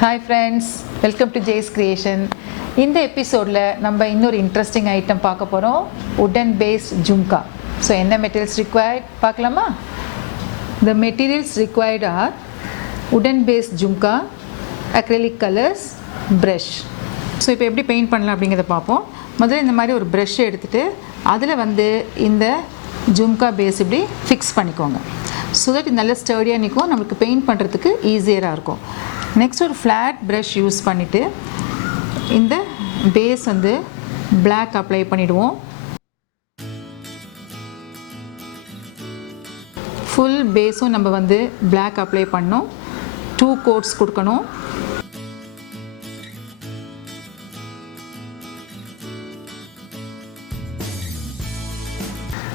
Hi friends, welcome to Jay's Creation. In the episode நம்ம இன்னொரு interesting item பார்க்க போறோம், wooden based jhumka. So என்ன materials required பார்க்கலாமா? The materials required are wooden based jhumka, acrylic colors, brush. So இப்போ எப்படி பெயிண்ட் பண்ணலாம் அப்படிங்கறத பார்ப்போம். முதல்ல இந்த மாதிரி ஒரு brush எடுத்துட்டு அதுல வந்து இந்த jhumka base இப்படி fix பண்ணிக்கோங்க. So that நல்ல ஸ்டர்டியா நிக்கும், நமக்கு பெயிண்ட் பண்றதுக்கு ஈஸியரா இருக்கும். நெக்ஸ்ட் ஒரு ஃப்ளாட் ப்ரஷ் யூஸ் பண்ணிவிட்டு இந்த பேஸ் வந்து பிளாக் அப்ளை பண்ணிவிடுவோம். ஃபுல் பேஸும் நம்ம வந்து பிளாக் அப்ளை பண்ணோம். 2 கோட்ஸ் கொடுக்கணும்.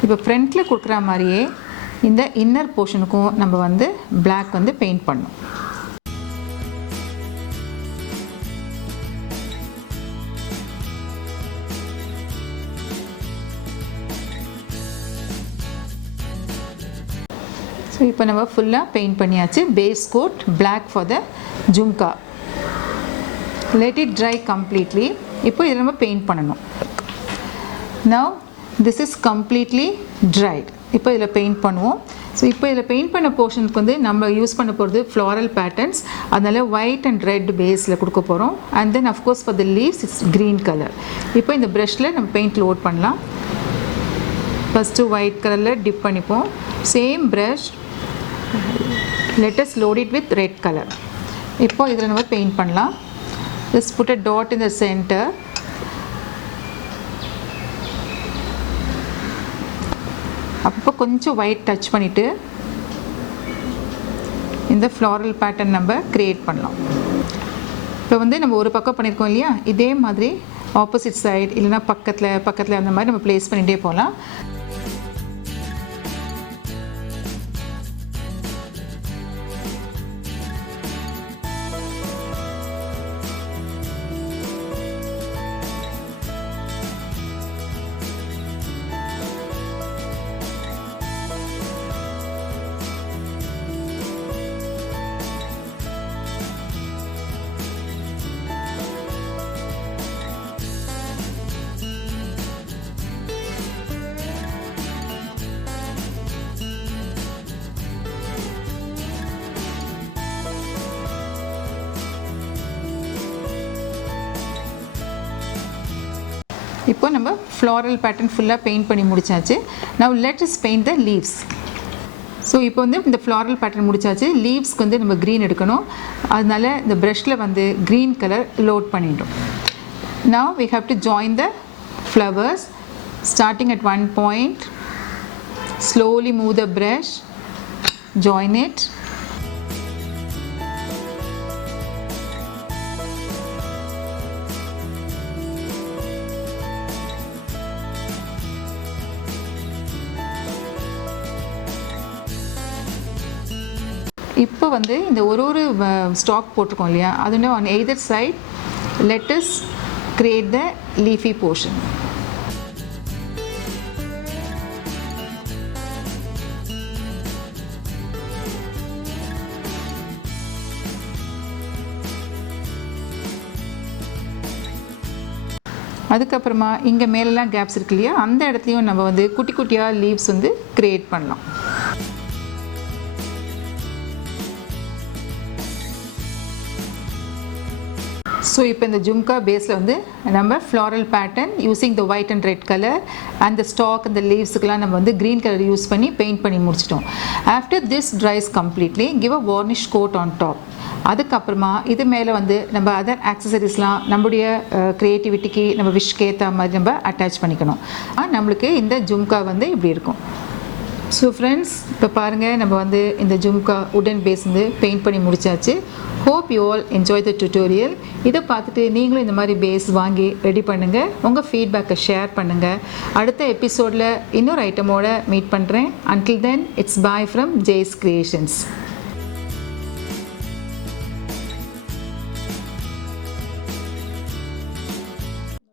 இப்போ ஃப்ரண்ட்டில் கொடுக்குற மாதிரியே இந்த இன்னர் போர்ஷனுக்கும் நம்ம வந்து பிளாக் வந்து பெயிண்ட் பண்ணணும். So இப்போ நம்ம ஃபுல்லாக பெயிண்ட் பண்ணியாச்சு. Base coat black for the jhumka. Let it dry completely. இப்போ இதில் நம்ம பெயிண்ட் பண்ணணும். Now this is completely dried. இப்போ இதில் பெயிண்ட் பண்ணுவோம். ஸோ இப்போ இதில் பெயிண்ட் பண்ண போர்ஷனுக்கு வந்து நம்ம யூஸ் பண்ண போகிறது ஃப்ளாரல் பேட்டர்ன்ஸ். அதனால் ஒயிட் அண்ட் ரெட் பேஸில் கொடுக்க போகிறோம். And then of course for the leaves it's green colour. இப்போ இந்த ப்ரஷில் நம்ம பெயிண்ட் லோட் பண்ணலாம். ஃபஸ்ட்டு ஒயிட் கலரில் டிப் பண்ணிப்போம். Same brush, let us load it with red color. இப்போ இதில் நம்ம பெயிண்ட் பண்ணலாம். just put a dot in the center. அப்போ கொஞ்சம் ஒயிட் டச் பண்ணிவிட்டு இந்த ஃப்ளாரல் பேட்டர்ன் நம்ம க்ரியேட் பண்ணலாம். இப்போ வந்து நம்ம ஒரு பக்கம் பண்ணியிருக்கோம் இல்லையா, இதே மாதிரி ஆப்போசிட் சைடு இல்லைனா பக்கத்தில் அந்த மாதிரி நம்ம ப்ளேஸ் பண்ணிகிட்டே போகலாம். இப்போ நம்ம ஃப்ளாரல் பேட்டர்ன் ஃபுல்லாக பெயிண்ட் பண்ணி முடிச்சாச்சு. now let us paint the leaves. So இப்போ வந்து இந்த ஃப்ளாரல் பேட்டர்ன் முடிச்சாச்சு. லீவ்ஸ்க்கு வந்து நம்ம க்ரீன் எடுக்கணும். அதனால இந்த ப்ரஷில் வந்து க்ரீன் கலர் லோட் பண்ணிட்டோம். now we have to join the flowers starting at one point. slowly move the brush, join it. இப்போ வந்து இந்த ஒரு ஸ்டாக் போட்டிருக்கோம் இல்லையா, அதுன்னு on either side let us create the leafy portion. அதுக்கப்புறமா இங்கே மேலெல்லாம் கேப்ஸ் இருக்கு இல்லையா, அந்த இடத்துலையும் நம்ம வந்து குட்டி குட்டியாக லீவ்ஸ் வந்து க்ரியேட் பண்ணலாம். ஸோ இப்போ இந்த ஜும்கா பேஸில் வந்து நம்ம floral pattern using the white and red colour and the stalk அந்த லீவ்ஸுக்கெலாம் நம்ம வந்து க்ரீன் கலர் யூஸ் பண்ணி பெயிண்ட் பண்ணி முடிச்சிட்டோம். After this dries completely give a varnish coat on top. அதுக்கப்புறமா இது மேலே வந்து நம்ம அதர் ஆக்சசரிஸ்லாம் நம்முடைய க்ரியேட்டிவிட்டிக்கு நம்ம விஷ் ஏற்ற மாதிரி நம்ம அட்டாச் பண்ணிக்கணும். நம்மளுக்கு இந்த ஜும்கா வந்து இப்படி இருக்கும். ஸோ ஃப்ரெண்ட்ஸ், இப்போ பாருங்கள், நம்ம வந்து இந்த ஜும்கா உடன் பேஸ் வந்து பெயிண்ட் பண்ணி முடிச்சாச்சு. Hope you all enjoy the tutorial. இதை பார்த்துட்டு நீங்களும் இந்த மாதிரி பேஸ் வாங்கி ரெடி பண்ணுங்கள். உங்கள் ஃபீட்பேக்கை ஷேர் பண்ணுங்கள். அடுத்த எபிசோடில் இன்னொரு ஐட்டமோட மீட் பண்ணுறேன். until then it's bye from Jay's Creations.